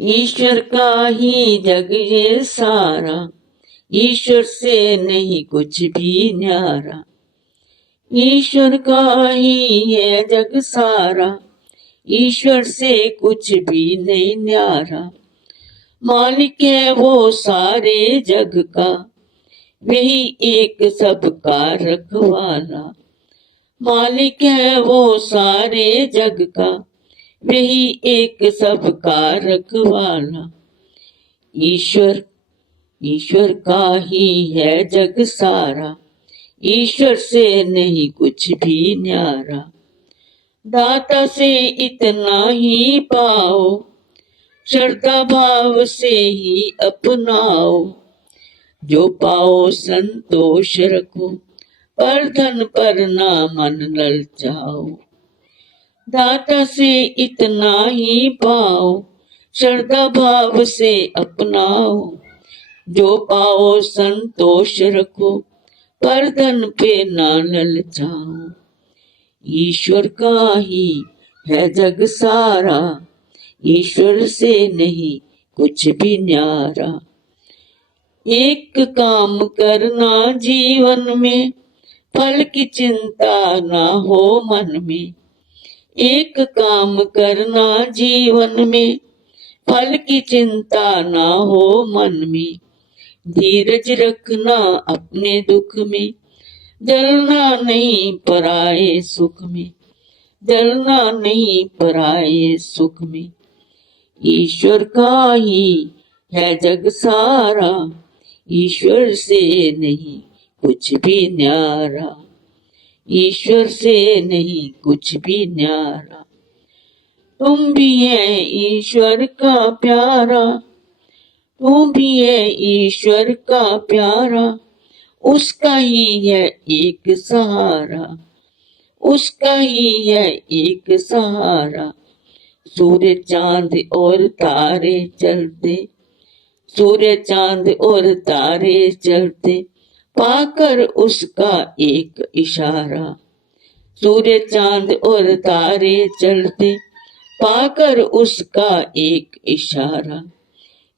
ईश्वर का ही जग ये सारा, ईश्वर से नहीं कुछ भी न्यारा। ईश्वर का ही है जग सारा, ईश्वर से कुछ भी नहीं न्यारा। मालिक है वो सारे जग का, वही एक सबका रखवाला। मालिक है वो सारे जग का, वही एक सबका रखवाला। ईश्वर ईश्वर का ही है जग सारा, ईश्वर से नहीं कुछ भी न्यारा। दाता से इतना ही पाओ, श्रद्धा भाव से ही अपनाओ। जो पाओ संतोष रखो, पर धन पर ना मन ललचाओ। दाता से इतना ही पाओ, श्रद्धा भाव से अपनाओ। जो पाओ संतोष रखो, पर धन पे ना ललचाओ। ईश्वर का ही है जग सारा, ईश्वर से नहीं कुछ भी न्यारा। एक काम करना जीवन में, फल की चिंता ना हो मन में। एक काम करना जीवन में, फल की चिंता ना हो मन में। धीरज रखना अपने दुख में, जलना नहीं पराए सुख में। जलना नहीं पराए सुख में। ईश्वर का ही है जग सारा, ईश्वर से नहीं कुछ भी न्यारा। ईश्वर से नहीं कुछ भी न्यारा। तुम भी है ईश्वर का प्यारा, तुम भी है ईश्वर का प्यारा। उसका ही है एक सहारा, उसका ही है एक सहारा। सूर्य चांद और तारे चलते, सूर्य चांद और तारे चलते, पाकर उसका एक इशारा। सूर्य चांद और तारे चलते, पाकर उसका एक इशारा।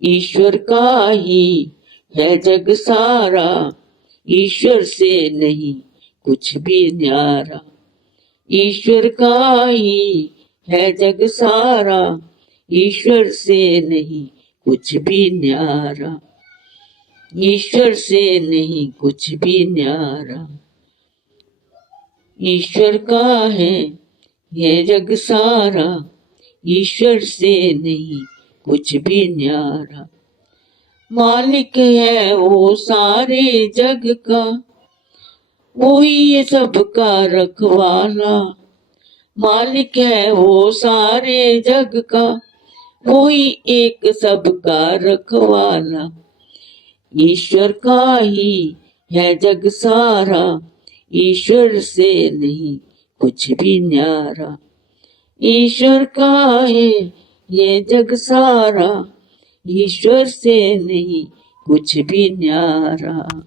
ईश्वर का ही है जग सारा, ईश्वर से नहीं कुछ भी न्यारा। ईश्वर का ही है जग सारा, ईश्वर से नहीं कुछ भी न्यारा। ईश्वर से नहीं कुछ भी न्यारा। ईश्वर का है ये जग सारा, ईश्वर से नहीं कुछ भी न्यारा। मालिक है वो सारे जग का, वही ये सबका रखवाला। मालिक है वो सारे जग का, वही एक सबका रखवाला। ईश्वर का ही है जग सारा, ईश्वर से नहीं कुछ भी न्यारा। ईश्वर का है ये जग सारा, ईश्वर से नहीं कुछ भी न्यारा।